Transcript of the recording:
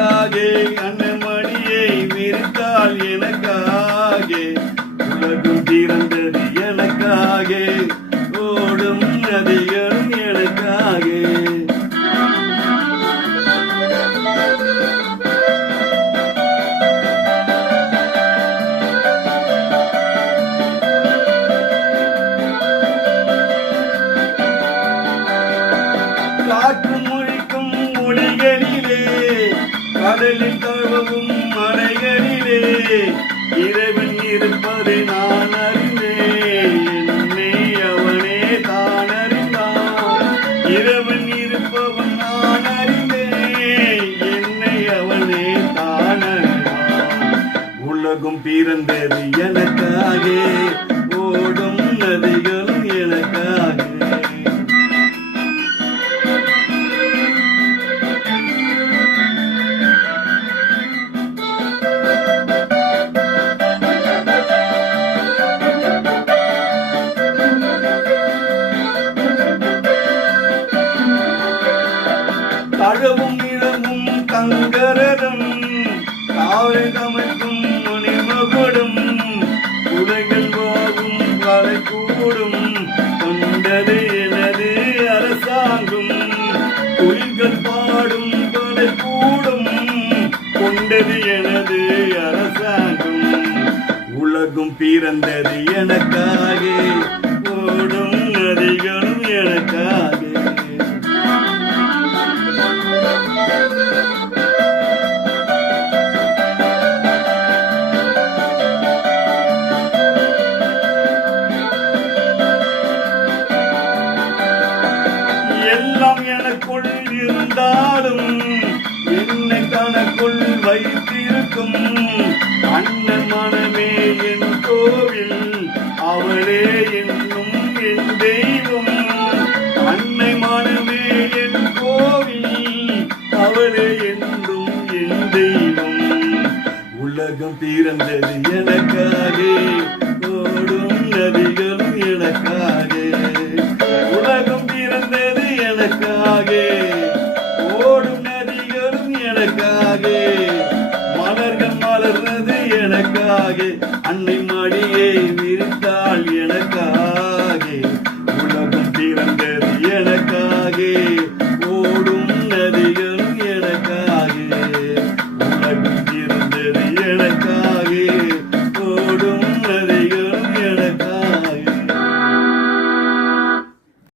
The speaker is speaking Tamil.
எனக்காக அன்னமணியை விரித்தாள் எனக்காக உலகம் பிறந்தது எனக்காக ஓடும் நதிகளும் எனக்காக காற்று முழிக்கும் மொழிகளிலே கடலில் தழுவும் மலைகளிலே இறைவன் இருப்பதை நான் அறிந்தேன் என்னை அவனே தான் அறிந்தான் இறைவன் இருப்பவன் நான் அறிந்தேன் என்னை அவனே தான் அறிந்தான் உலகம் பிறந்தது எனக்காக ஓடும் நதிகளும் எனக்காக தழவும் இளவும் தங்கரரும் காலை கமைக்கும் மணிமகுடும் உலகில் வாகும் கலை கூடும் கொண்டது எனது அரசாங்கம் குயில்கள் பாடும் கலை கூடும் கொண்டது எனது அரசாங்கம் உலகம் பிறந்தது எனக்காக ஓடும் நதிகளும் எனக்காக எல்லாம் எனக்குள் இருந்தாலும் என்னை தனக்குள் வைத்திருக்கும் அண்ணன் மனமே என் கோவில் அவளே என்னும் என் தெய்வம் அன்னை மனமே என் கோவில் அவளே என்றும் என் தெய்வம் உலகம் பிறந்தது எனக்காக ஓடும் நதிகளும் எனக்காக உலகம் பிறந்தது எனக்காக ஓடும் நதிகளும் எனக்காக மலர்கள் மலர்ந்தது எனக்காக அன்னை மடியே